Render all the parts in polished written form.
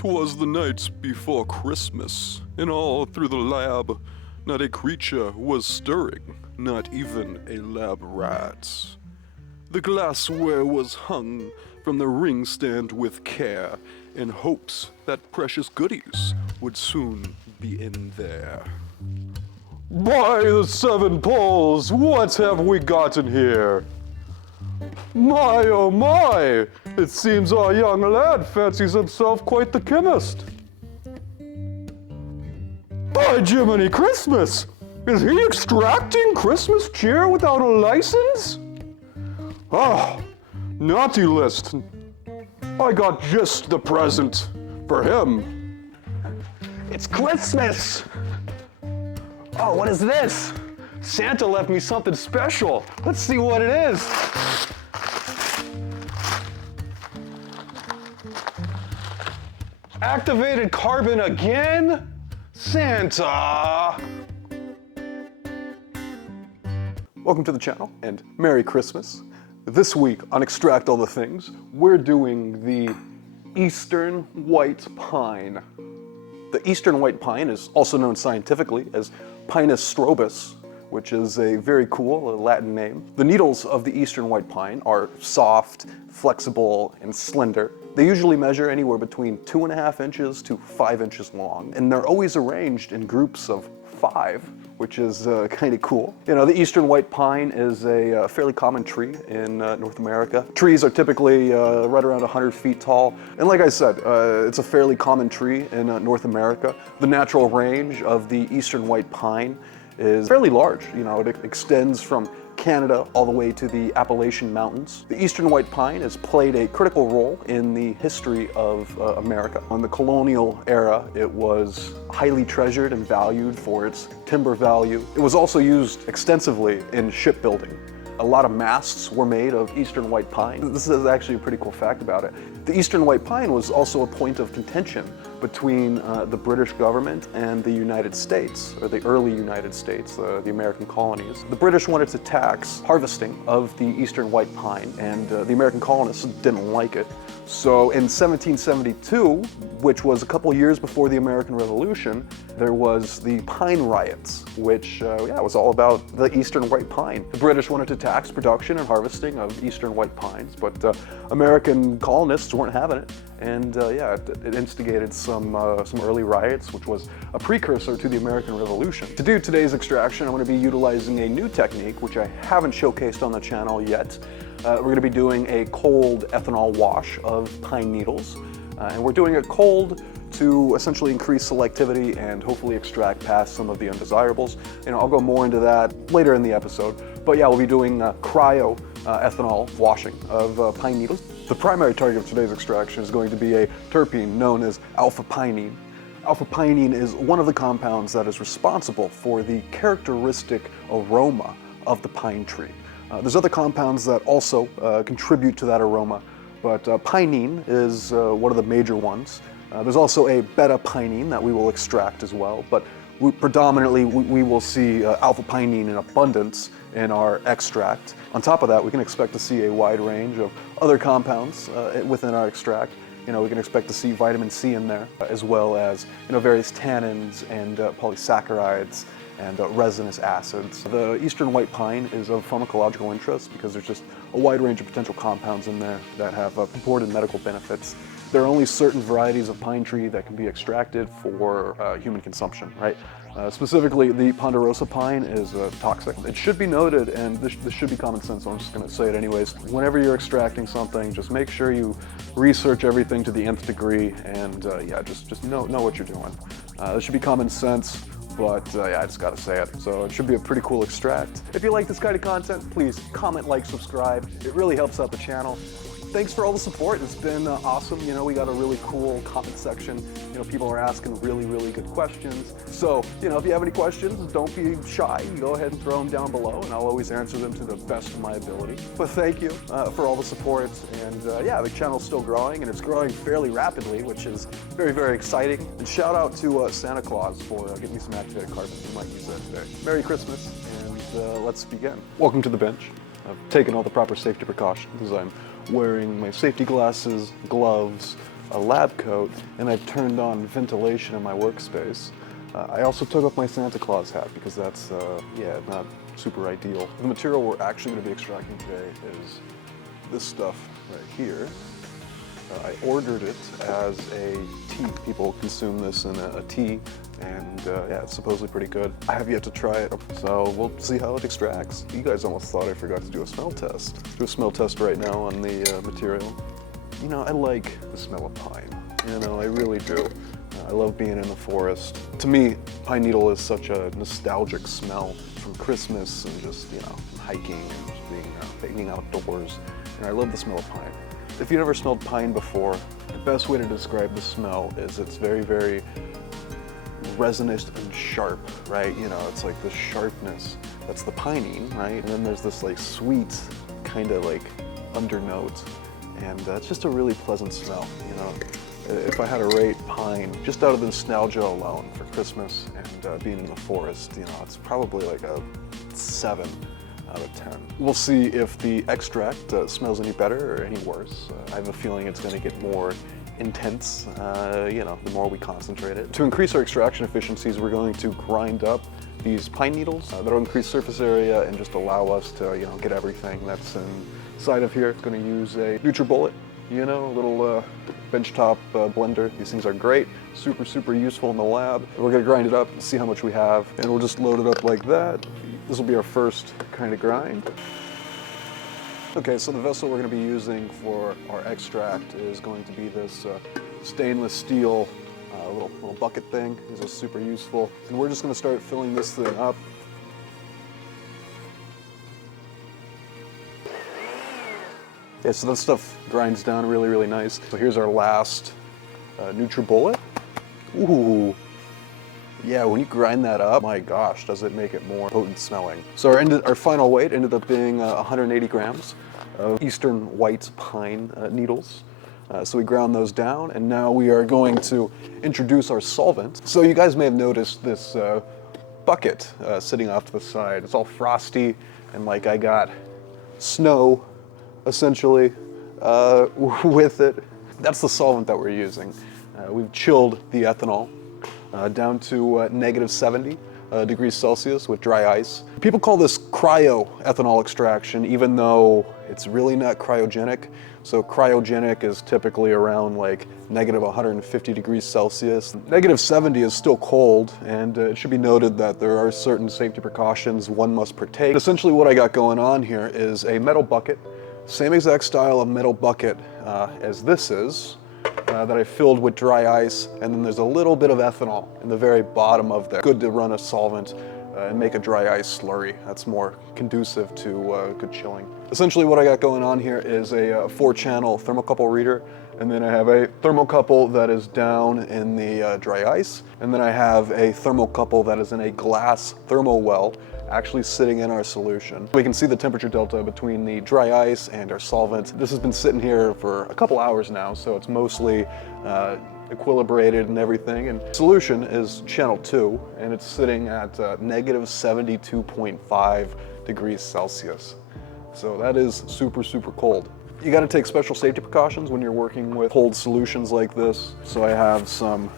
'Twas the night before Christmas, and all through the lab, not a creature was stirring, not even a lab rat. The glassware was hung from the ring stand with care, in hopes that precious goodies would soon be in there. By the seven poles, what have we gotten here? My, oh my! It seems our young lad fancies himself quite the chemist. By Jiminy Christmas! Is he extracting Christmas cheer without a license? Ah, naughty list. I got just the present for him. It's Christmas! Oh, what is this? Santa left me something special. Let's see what it is. Activated carbon again? Santa! Welcome to the channel and Merry Christmas. This week on Extract All the Things, we're doing the Eastern White Pine. The Eastern White Pine is also known scientifically as Pinus strobus, which is a very cool Latin name. The needles of the Eastern White Pine are soft, flexible, and slender. They usually measure anywhere between 2.5 inches to 5 inches long, and they're always arranged in groups of 5, which is kind of cool. You know, the Eastern White Pine is a fairly common tree in North America. Trees are typically right around 100 feet tall, and like I said, it's a fairly common tree in North America. The natural range of the Eastern White Pine is fairly large. You know, it extends from Canada all the way to the Appalachian Mountains. The Eastern White Pine has played a critical role in the history of America. In the colonial era, it was highly treasured and valued for its timber value. It was also used extensively in shipbuilding. A lot of masts were made of Eastern White Pine. This is actually a pretty cool fact about it. The Eastern White Pine was also a point of contention between the British government and the United States, or the early United States, the American colonies. The British wanted to tax harvesting of the Eastern White Pine, and the American colonists didn't like it. So in 1772, which was a couple years before the American Revolution, there was the Pine Riots, which was all about the Eastern White Pine. The British wanted to tax production and harvesting of Eastern White Pines, but American colonists weren't having it. And it instigated some early riots, which was a precursor to the American Revolution. To do today's extraction, I'm going to be utilizing a new technique, which I haven't showcased on the channel yet. We're going to be doing a cold ethanol wash of pine needles. And we're doing it cold to essentially increase selectivity and hopefully extract past some of the undesirables. You know, I'll go more into that later in the episode. But yeah, we'll be doing cryo ethanol washing of pine needles. The primary target of today's extraction is going to be a terpene known as alpha-pinene. Alpha-pinene is one of the compounds that is responsible for the characteristic aroma of the pine tree. There's other compounds that also contribute to that aroma, but pinene is one of the major ones. There's also a beta-pinene that we will extract as well, but predominantly we will see alpha-pinene in abundance in our extract. On top of that, we can expect to see a wide range of other compounds within our extract. You know, we can expect to see vitamin C in there, as well as, you know, various tannins and polysaccharides and resinous acids. The Eastern White Pine is of pharmacological interest because there's just a wide range of potential compounds in there that have purported medical benefits. There are only certain varieties of pine tree that can be extracted for human consumption, right? Specifically, the ponderosa pine is toxic. It should be noted, and this should be common sense, so I'm just going to say it anyways. Whenever you're extracting something, just make sure you research everything to the nth degree, and just know what you're doing. This should be common sense. But I just gotta say it. So it should be a pretty cool extract. If you like this kind of content, please comment, like, subscribe. It really helps out the channel. Thanks for all the support. It's been awesome. You know, we got a really cool comment section. You know, people are asking really, really good questions. So, you know, if you have any questions, don't be shy. Go ahead and throw them down below, and I'll always answer them to the best of my ability. But thank you for all the support. And the channel's still growing, and it's growing fairly rapidly, which is very, very exciting. And shout out to Santa Claus for getting me some activated carbon. You might use that today. Merry Christmas, and let's begin. Welcome to the bench. I've taken all the proper safety precautions. I'm wearing my safety glasses, gloves, a lab coat, and I've turned on ventilation in my workspace. I also took off my Santa Claus hat because that's, yeah, not super ideal. The material we're actually going to be extracting today is this stuff right here. I ordered it as a tea. People consume this in a tea, and yeah, it's supposedly pretty good. I have yet to try it, so we'll see how it extracts. You guys almost thought I forgot to do a smell test. Do a smell test right now on the material. You know, I like the smell of pine. You know, I really do. I love being in the forest. To me, pine needle is such a nostalgic smell from Christmas and just, you know, hiking and just being outdoors. And I love the smell of pine. If you've never smelled pine before, the best way to describe the smell is it's very, very resonant and sharp, right? You know, it's like the sharpness, that's the pinene, right? And then there's this like sweet kind of like undernote, and it's just a really pleasant smell, you know? If I had to rate pine, just out of the nostalgia alone for Christmas and being in the forest, you know, it's probably like a 7 out of 10. We'll see if the extract smells any better or any worse. I have a feeling it's going to get more intense, you know, the more we concentrate it. To increase our extraction efficiencies, we're going to grind up these pine needles. That'll increase surface area and just allow us to, you know, get everything that's inside of here. Going to use a NutriBullet, you know, a little benchtop blender. These things are great, super, super useful in the lab. We're going to grind it up and see how much we have, and we'll just load it up like that. This will be our first kind of grind. Okay, so the vessel we're going to be using for our extract is going to be this stainless steel little bucket thing. These are super useful. And we're just going to start filling this thing up. Yeah, so that stuff grinds down really, really nice. So here's our last NutriBullet. Ooh. Yeah, when you grind that up, my gosh, does it make it more potent smelling. So our final weight ended up being 180 grams of Eastern white pine needles. So we ground those down, and now we are going to introduce our solvent. So you guys may have noticed this bucket sitting off to the side. It's all frosty, and like I got snow, essentially, with it. That's the solvent that we're using. We've chilled the ethanol down to -70 degrees Celsius with dry ice. People call this cryo ethanol extraction, even though it's really not cryogenic. So cryogenic is typically around like -150 degrees Celsius. -70 is still cold, and it should be noted that there are certain safety precautions one must partake. Essentially what I got going on here is a metal bucket, same exact style of metal bucket as this is, that I filled with dry ice, and then there's a little bit of ethanol in the very bottom of there. Good to run a solvent and make a dry ice slurry. That's more conducive to good chilling. Essentially what I got going on here is a 4-channel thermocouple reader, and then I have a thermocouple that is down in the dry ice, and then I have a thermocouple that is in a glass thermo well actually sitting in our solution. We can see the temperature delta between the dry ice and our solvent. This has been sitting here for a couple hours now, so it's mostly equilibrated and everything. And solution is channel 2, and it's sitting at -72.5 degrees Celsius. So that is super, super cold. You got to take special safety precautions when you're working with cold solutions like this. So I have some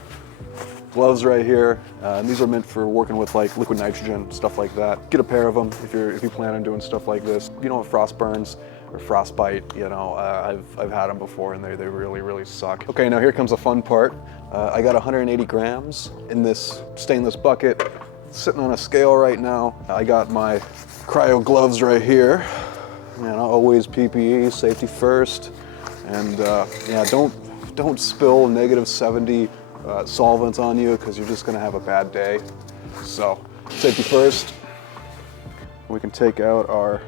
gloves right here, and these are meant for working with like liquid nitrogen, stuff like that. Get a pair of them if you plan on doing stuff like this. You don't have frost burns or frostbite, you know, I've had them before, and they really, really suck. Okay, now here comes the fun part. I got 180 grams in this stainless bucket, sitting on a scale right now. I got my cryo gloves right here. You know, always PPE, safety first, and yeah, don't spill -70 solvents on you, because you're just going to have a bad day. So safety first. We can take out our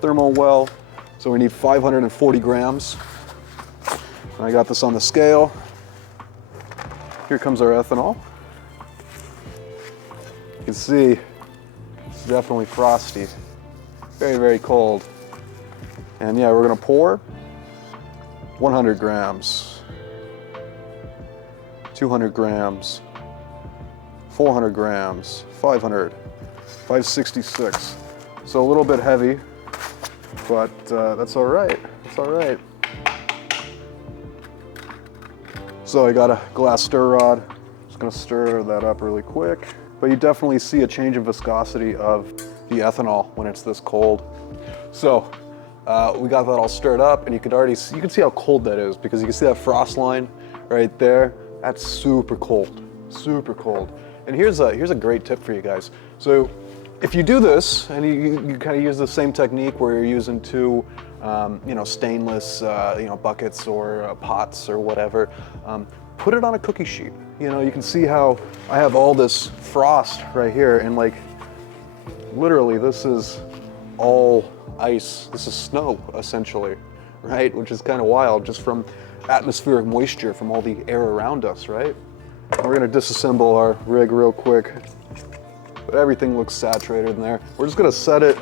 thermo well. So we need 540 grams. I got this on the scale. Here comes our ethanol. You can see it's definitely frosty. Very, very cold. And yeah, we're going to pour 100 grams. 200 grams, 400 grams, 500, 566. So a little bit heavy, but that's all right. It's all right. So I got a glass stir rod. Just gonna stir that up really quick. But you definitely see a change in viscosity of the ethanol when it's this cold. So we got that all stirred up, and you can see how cold that is, because you can see that frost line right there. That's super cold, super cold. And here's a great tip for you guys. So if you do this, and you kind of use the same technique where you're using two stainless buckets or pots or whatever, put it on a cookie sheet. You can see how I have all this frost right here, and like literally this is all ice. This is snow essentially, right? Which is kind of wild, just from atmospheric moisture from all the air around us, right? And we're gonna disassemble our rig real quick, but everything looks saturated in there. We're just gonna set it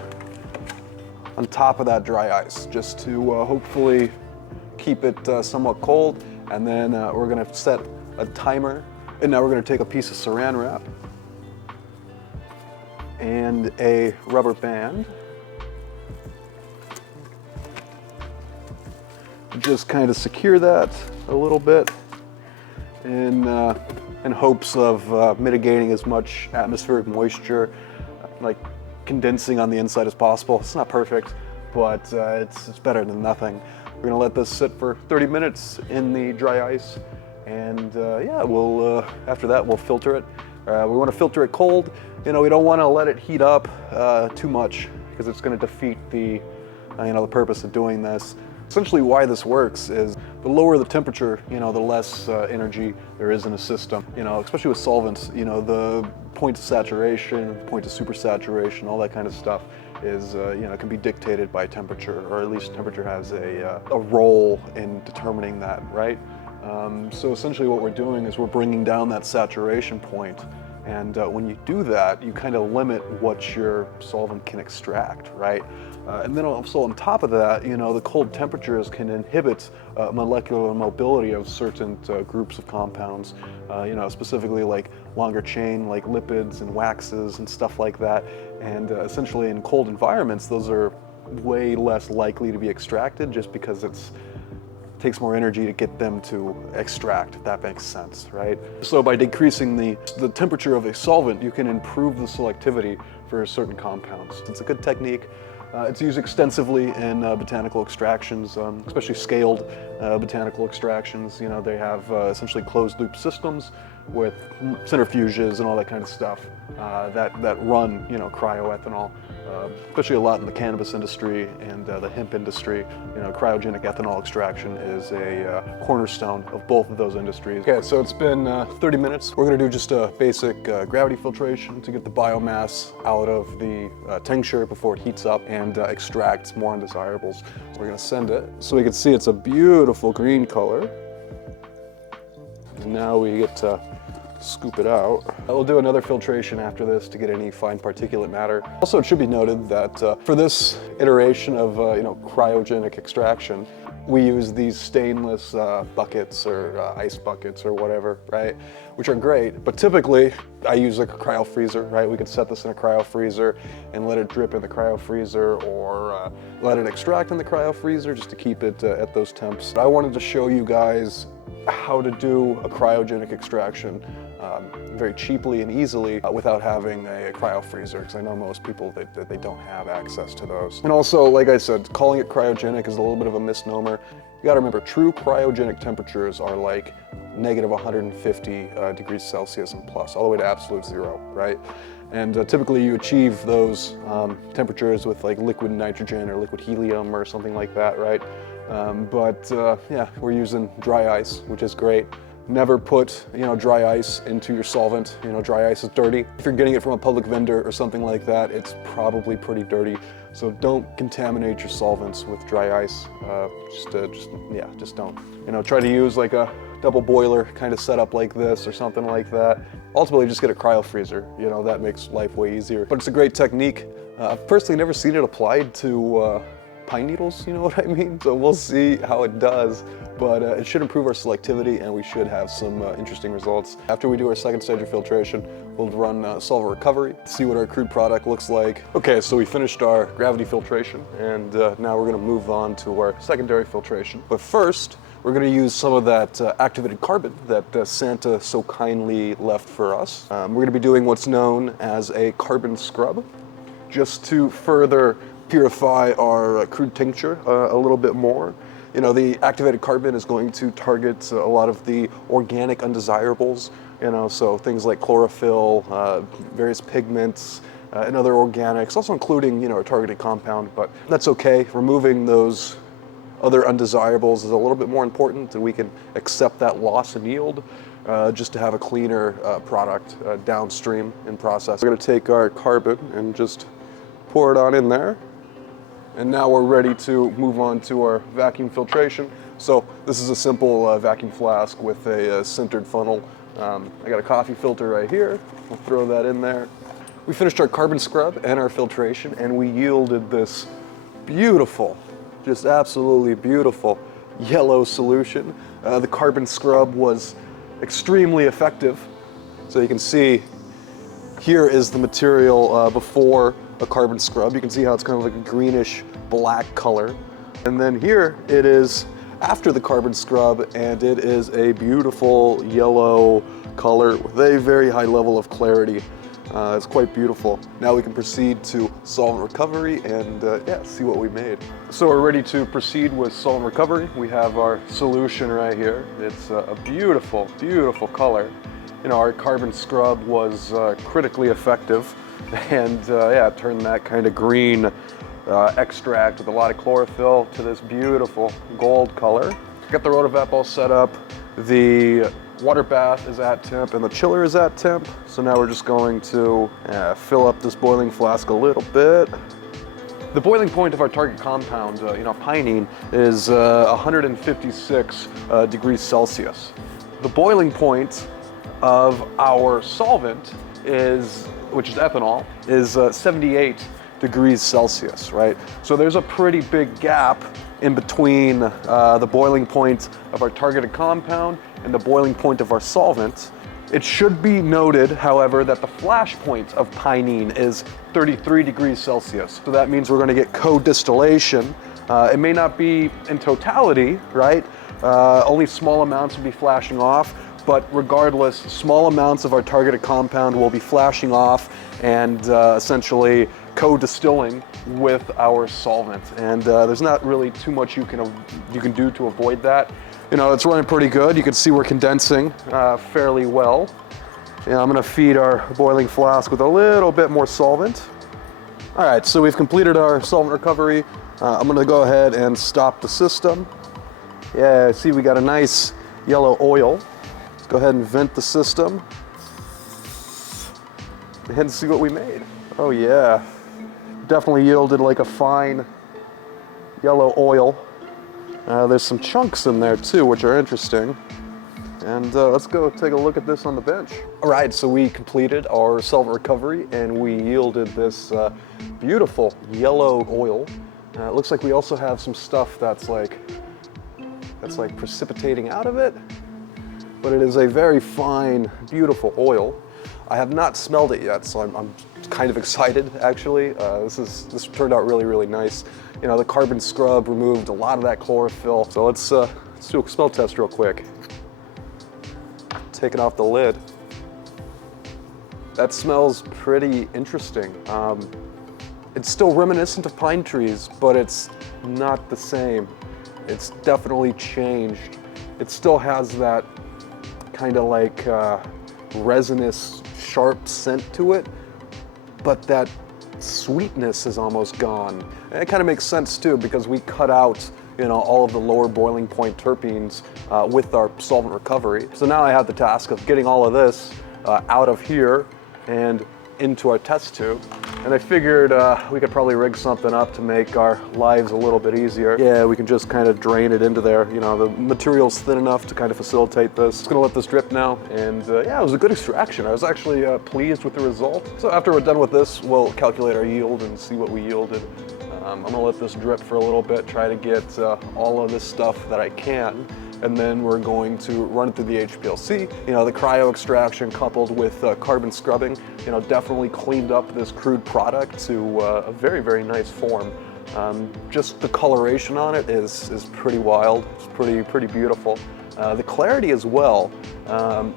on top of that dry ice, just to hopefully keep it somewhat cold. And then we're gonna set a timer. And now we're gonna take a piece of saran wrap and a rubber band. Just kind of secure that a little bit in hopes of mitigating as much atmospheric moisture, like condensing on the inside as possible. It's not perfect, but it's better than nothing. We're gonna let this sit for 30 minutes in the dry ice, and we'll after that we'll filter it. We want to filter it cold. We don't want to let it heat up too much, because it's going to defeat the the purpose of doing this. Essentially, why this works is the lower the temperature, the less energy there is in a system. Especially with solvents, the point of saturation, point of supersaturation, all that kind of stuff is can be dictated by temperature, or at least temperature has a role in determining that, right? So essentially what we're doing is we're bringing down that saturation point, and when you do that, you kind of limit what your solvent can extract, right? And then also on top of that, the cold temperatures can inhibit molecular mobility of certain groups of compounds, specifically like longer chain, like lipids and waxes and stuff like that. And essentially in cold environments, those are way less likely to be extracted, just because it takes more energy to get them to extract, if that makes sense, right? So by decreasing the temperature of a solvent, you can improve the selectivity for certain compounds. It's a good technique. It's used extensively in botanical extractions, especially scaled botanical extractions. They have essentially closed loop systems with centrifuges and all that kind of stuff that run, cryoethanol, especially a lot in the cannabis industry and the hemp industry. Cryogenic ethanol extraction is a cornerstone of both of those industries. Okay, so it's been 30 minutes. We're gonna do just a basic gravity filtration to get the biomass out of the tincture before it heats up and extracts more undesirables. So we're gonna send it. So we can see it's a beautiful green color. And now we get to scoop it out. We'll do another filtration after this to get any fine particulate matter. Also, it should be noted that for this iteration of cryogenic extraction, we use these stainless buckets or ice buckets or whatever, right? Which are great, but typically I use like a cryo freezer, right? We could set this in a cryo freezer and let it drip in the cryo freezer, or let it extract in the cryo freezer just to keep it at those temps. I wanted to show you guys how to do a cryogenic extraction very cheaply and easily without having a cryo freezer, because I know most people that they don't have access to those. And also, like I said, calling it cryogenic is a little bit of a misnomer. You gotta remember, true cryogenic temperatures are like negative 150 degrees Celsius and plus, all the way to absolute zero, right? And typically you achieve those temperatures with like liquid nitrogen or liquid helium or something like that, right? Yeah, we're using dry ice, which is great. Never put, dry ice into your solvent. Dry ice is dirty. If you're getting it from a public vendor or something like that, it's probably pretty dirty. So don't contaminate your solvents with dry ice. Just don't. Try to use like a double boiler kind of setup like this or something like that. Ultimately, just get a cryo freezer. That makes life way easier. But it's a great technique. I've personally never seen it applied to pine needles, you know what I mean? So we'll see how it does, but it should improve our selectivity, and we should have some interesting results. After we do our second stage of filtration, we'll run solvent recovery, see what our crude product looks like. Okay, so we finished our gravity filtration, and now we're gonna move on to our secondary filtration. But first, We're going to use some of that activated carbon that Santa so kindly left for us. We're going to be doing what's known as a carbon scrub, just to further purify our crude tincture a little bit more. You know, the activated carbon is going to target a lot of the organic undesirables, you know, so things like chlorophyll, various pigments, and other organics, also including, you know, a targeted compound, but that's okay. Removing those other undesirables is a little bit more important, and we can accept that loss in yield just to have a cleaner product downstream in process. We're gonna take our carbon and just pour it on in there. And now we're ready to move on to our vacuum filtration. So this is a simple vacuum flask with a sintered funnel. I got a coffee filter right here. We'll throw that in there. We finished our carbon scrub and our filtration, and we yielded this beautiful, just absolutely beautiful yellow solution. The carbon scrub was extremely effective. So you can see here is the material before a carbon scrub. You can see how it's kind of like a greenish black color. And then here it is after the carbon scrub, and it is a beautiful yellow color with a very high level of clarity. It's quite beautiful. Now we can proceed to solvent recovery and yeah, see what we made. So we're ready to proceed with solvent recovery. We have our solution right here. It's a beautiful, beautiful color. You know, our carbon scrub was critically effective, and yeah, it turned that kind of green extract with a lot of chlorophyll to this beautiful gold color. Got the Rotary set up. The water bath is at temp and the chiller is at temp. So now we're just going to fill up this boiling flask a little bit. The boiling point of our target compound, you know, pinene, is 156 degrees Celsius. The boiling point of our solvent is, which is ethanol, is 78 degrees Celsius, right? So there's a pretty big gap in between the boiling point of our targeted compound and the boiling point of our solvent. It should be noted, however, that the flash point of pinene is 33 degrees Celsius. So that means we're gonna get co-distillation. It may not be in totality, right? Only small amounts will be flashing off, but regardless, small amounts of our targeted compound will be flashing off and essentially co-distilling with our solvent. And there's not really too much you can do to avoid that. You know, it's running pretty good. You can see we're condensing fairly well. Yeah, I'm gonna feed our boiling flask with a little bit more solvent. All right, so we've completed our solvent recovery. I'm gonna go ahead and stop the system. Yeah, see we got a nice yellow oil. Let's go ahead and vent the system and see what we made. Oh yeah, definitely yielded like a fine yellow oil. There's some chunks in there too, which are interesting. And let's go take a look at this on the bench. All right, so we completed our solvent recovery and we yielded this beautiful yellow oil. It looks like we also have some stuff that's like precipitating out of it, but it is a very fine, beautiful oil. I have not smelled it yet, so I'm kind of excited actually. This turned out really, really nice. You know, the carbon scrub removed a lot of that chlorophyll. So let's do a smell test real quick. Taking off the lid. That smells pretty interesting. It's still reminiscent of pine trees, but it's not the same. It's definitely changed. It still has that kind of like resinous, sharp scent to it, but that sweetness is almost gone. And it kind of makes sense too, because we cut out, you know, all of the lower boiling point terpenes with our solvent recovery. So now I have the task of getting all of this out of here and into our test tube. And I figured we could probably rig something up to make our lives a little bit easier. Yeah, we can just kind of drain it into there. You know, the material's thin enough to kind of facilitate this. Just gonna let this drip now. And yeah, it was a good extraction. I was actually pleased with the result. So after we're done with this, we'll calculate our yield and see what we yielded. I'm gonna let this drip for a little bit, try to get all of this stuff that I can. And then we're going to run it through the HPLC. You know, the cryo extraction coupled with carbon scrubbing, you know, definitely cleaned up this crude product to a very, very nice form. Just the coloration on it is pretty wild. It's pretty beautiful. The clarity as well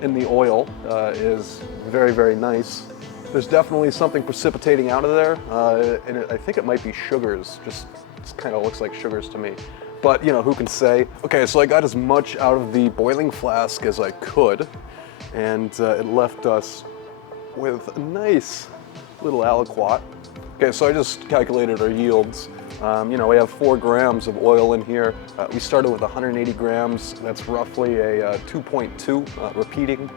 in the oil is very nice. There's definitely something precipitating out of there, and I think it might be sugars. Just kind of looks like sugars to me. But, you know, who can say? Okay, so I got as much out of the boiling flask as I could, and it left us with a nice little aliquot. Okay, so I just calculated our yields. You know, we have 4 grams of oil in here. We started with 180 grams. That's roughly a 2.2 repeating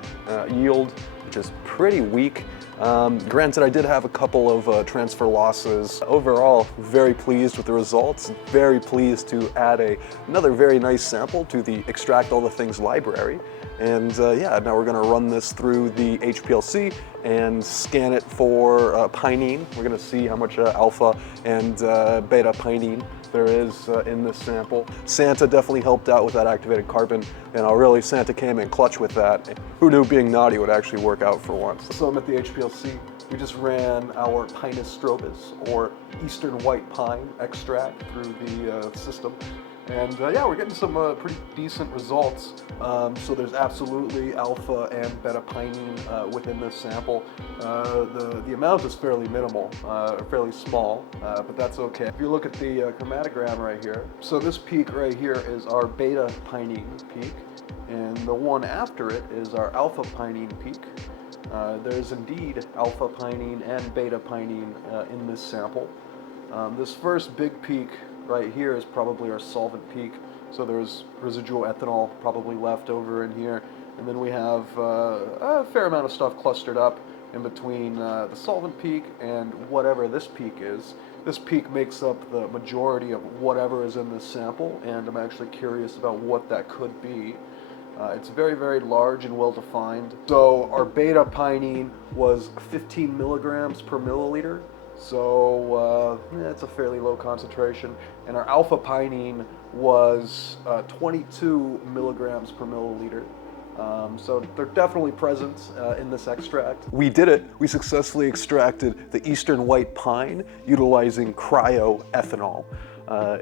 yield, which is pretty weak. Granted, I did have a couple of transfer losses. Overall, very pleased with the results. Very pleased to add another very nice sample to the Extract All the Things library. And yeah, now we're gonna run this through the HPLC and scan it for pinene. We're gonna see how much alpha and beta pinene there is in this sample. Santa definitely helped out with that activated carbon, and really Santa came in clutch with that. Who knew being naughty would actually work out for once? So I'm at the HPLC. We just ran our Pinus strobus, or Eastern White Pine extract through the system. And yeah, we're getting some pretty decent results. So there's absolutely alpha and beta pinene within this sample. The amount is fairly minimal, fairly small, but that's okay. If you look at the chromatogram right here, so this peak right here is our beta pinene peak, and the one after it is our alpha pinene peak. There's indeed alpha pinene and beta pinene in this sample. This first big peak right here is probably our solvent peak, so there's residual ethanol probably left over in here, and then we have a fair amount of stuff clustered up in between the solvent peak and whatever this peak is. This peak makes up the majority of whatever is in this sample, and I'm actually curious about what that could be. It's very large and well defined. So our beta pinene was 15 milligrams per milliliter. So yeah, it's a fairly low concentration. And our alpha pinene was 22 milligrams per milliliter. So they're definitely present in this extract. We did it. We successfully extracted the Eastern White Pine utilizing cryo ethanol.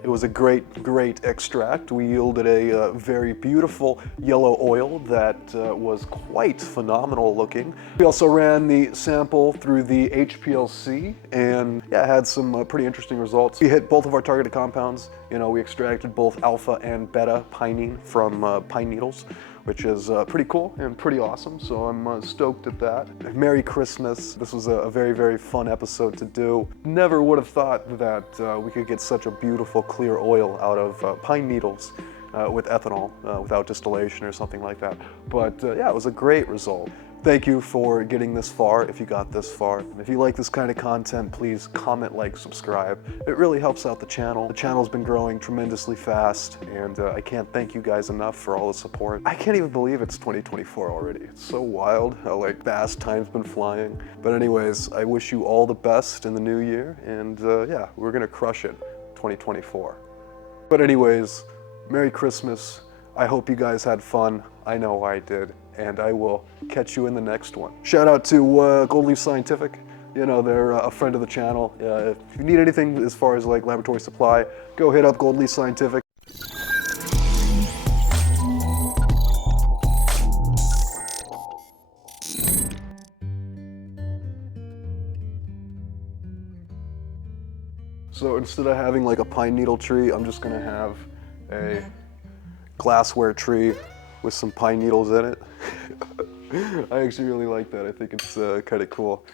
It was a great extract. We yielded a very beautiful yellow oil that was quite phenomenal looking. We also ran the sample through the HPLC and yeah, had some pretty interesting results. We hit both of our targeted compounds. You know, we extracted both alpha and beta pinene from pine needles, which is pretty cool and pretty awesome, so I'm stoked at that. Merry Christmas. This was a very fun episode to do. Never would have thought that we could get such a beautiful clear oil out of pine needles with ethanol without distillation or something like that. But yeah, it was a great result. Thank you for getting this far, if you got this far. If you like this kind of content, please comment, like, subscribe. It really helps out the channel. The channel's been growing tremendously fast, and I can't thank you guys enough for all the support. I can't even believe it's 2024 already. It's so wild how fast time's been flying. But anyways, I wish you all the best in the new year, and yeah, we're gonna crush it 2024. But anyways, Merry Christmas. I hope you guys had fun. I know I did. And I will catch you in the next one. Shout out to Gold Leaf Scientific. You know, they're a friend of the channel. If you need anything as far as laboratory supply, go hit up Gold Leaf Scientific. So instead of having a pine needle tree, I'm just gonna have a glassware tree with some pine needles in it. I actually really like that. I think it's kind of cool.